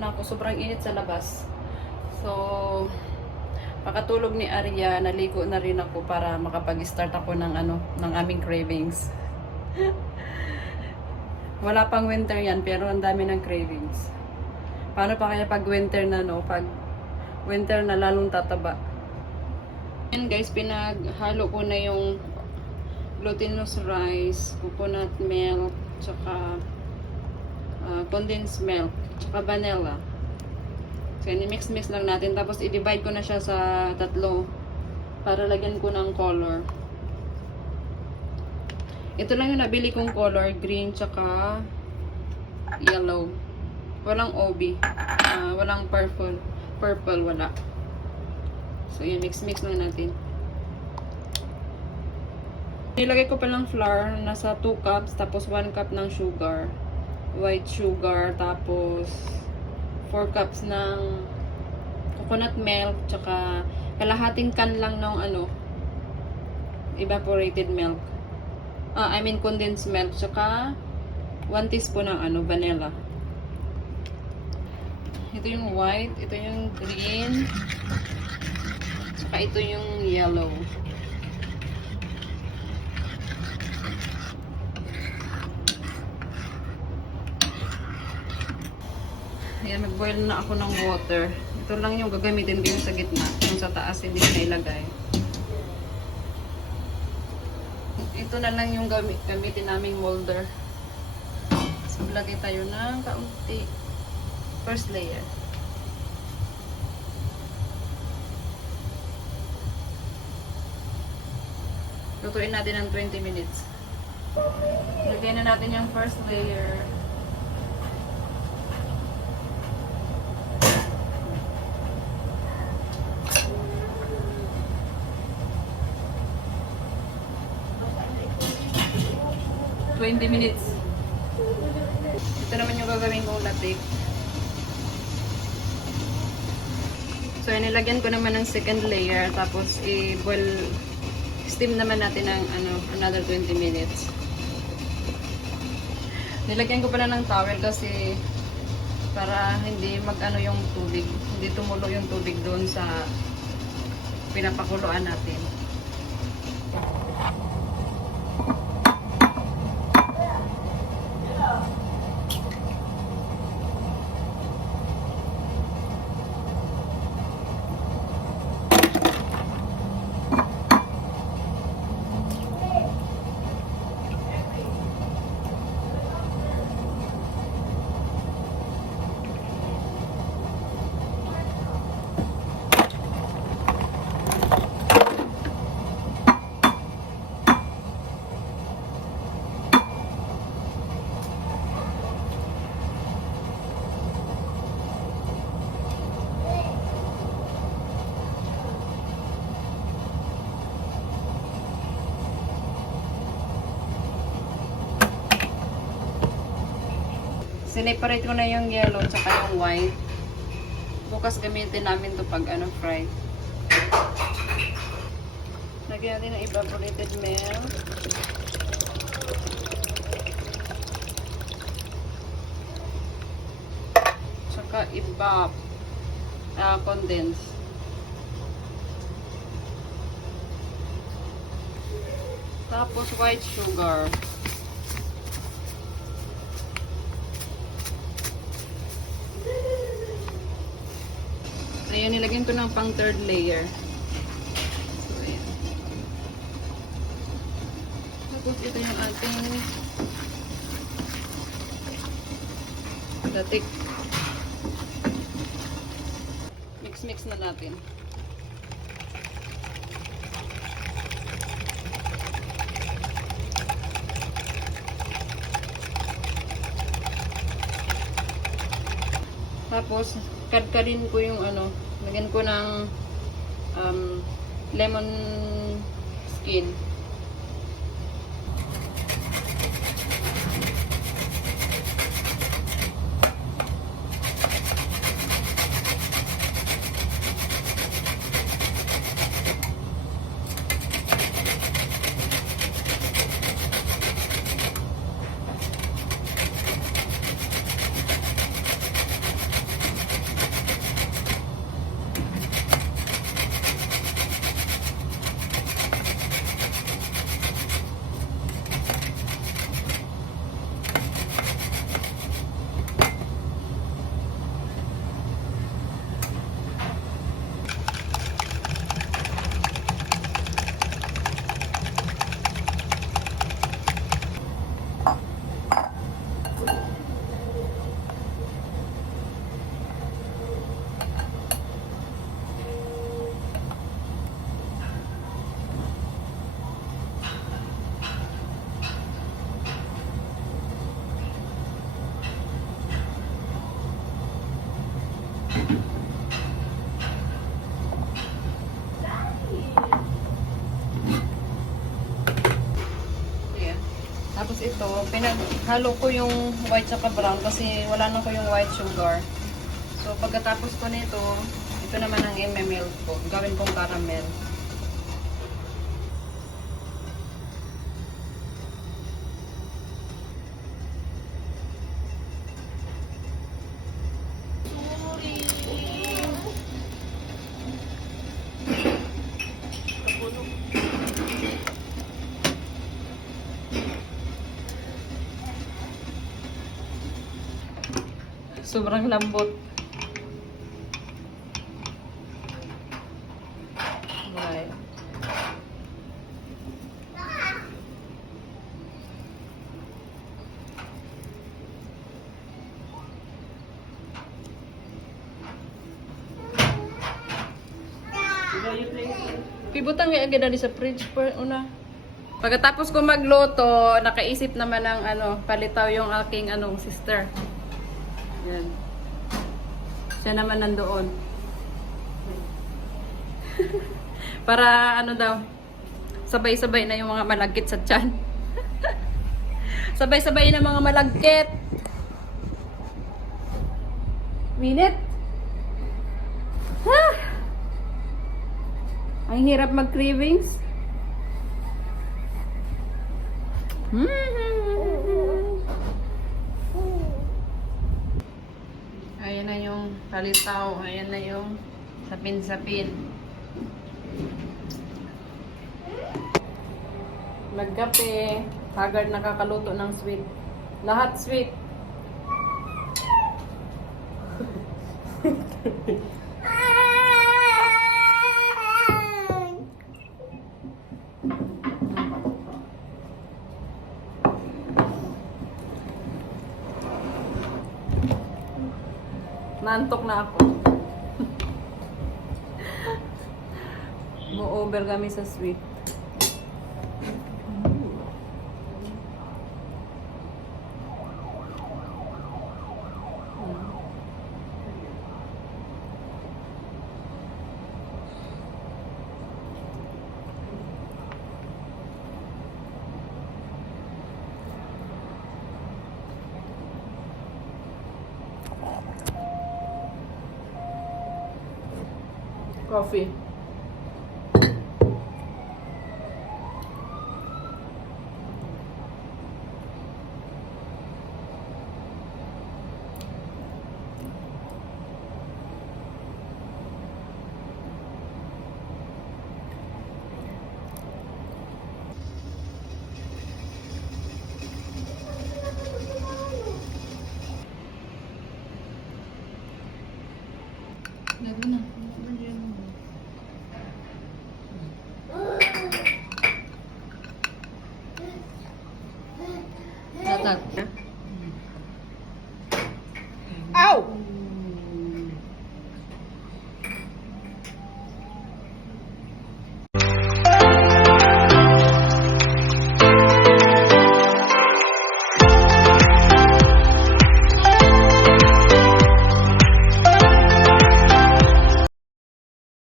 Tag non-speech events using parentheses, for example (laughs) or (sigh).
na ako. Sobrang init sa labas. So, pakatulog ni Arya, naligo na rin ako para makapag-start ako ng ano, ng aming cravings. (laughs) Wala pang winter yan, pero ang dami ng cravings. Paano pa kaya pag winter na, no? Pag winter na lalong tataba. Yan guys, pinaghalo ko na yung glutinous rice, coconut milk, tsaka condensed milk, tsaka vanilla. So, mix-mix lang natin. Tapos, i-divide ko na siya sa tatlo para lagyan ko ng color. Ito lang yung nabili kong color, green, tsaka yellow. Walang OB. Ah, walang purple. Purple, wala. So, yun, mix-mix lang natin. Nilagay ko palang flour, nasa 2 cups, tapos 1 cup ng sugar. White sugar, tapos 4 cups ng coconut milk, tsaka kalahating can lang ng ano, evaporated milk. Ah, I mean condensed milk, tsaka 1 teaspoon ng ano, vanilla. Ito yung white, ito yung green, tsaka ito yung yellow. Ayan, mag-boil na ako ng water. Ito lang yung gagamitin din sa gitna. Yung sa taas, hindi na ilagay. Ito na lang yung gamit, gamitin naming molder. So, lagay tayo ng kaunti. First layer. Lutuin natin ng 20 minutes. Lagyan na natin yung first layer. Twenty minutes. Ito naman yung gagawin kong latik. So, nilagyan ko naman ng second layer. Tapos, i-boil, steam naman natin ng ano, another 20 minutes. Nilagyan ko pala ng towel kasi para hindi mag-ano yung tubig. Hindi tumulo yung tubig doon sa pinapakuluan natin. Sineparate ko na yung yellow tsaka yung white. Bukas gamitin namin to pag ano fry. Lagyan natin ng evaporated milk. Tsaka evap. Ah, condense. Tapos white sugar. Ayan, nilagyan ko ng pang third layer. So, ayan. Tapos ito yung ating datik. Mix-mix na natin. Tapos, kadkadin ko yung ano, lagyan ko ng um, lemon skin. Ito, pinaghalo ko yung white tsaka brown kasi wala na ko yung white sugar. So pagkatapos ko nito, ito naman ang MML ko. Gawin kong caramel. Sobrang lambot. Right. Pibutang nga agad sa fridge per una. Pagkatapos ko magluto, nakaisip naman ng ano, palitaw yung aking anong sister. Yan. Siya naman nandoon. (laughs) Para ano daw, sabay-sabay na yung mga malagkit sa tiyan. (laughs) sabay-sabay na mga malagkit. Minute. Ha! Ang hirap mag-cravings. Ayan na yung palitaw. Ayan na yung sapin-sapin. Nagkape. Haggard nakakaluto ng sweet. Lahat sweet. Nantok na ako. (laughs) Mo-over kami sa sweet. Coffee Laguna. Na.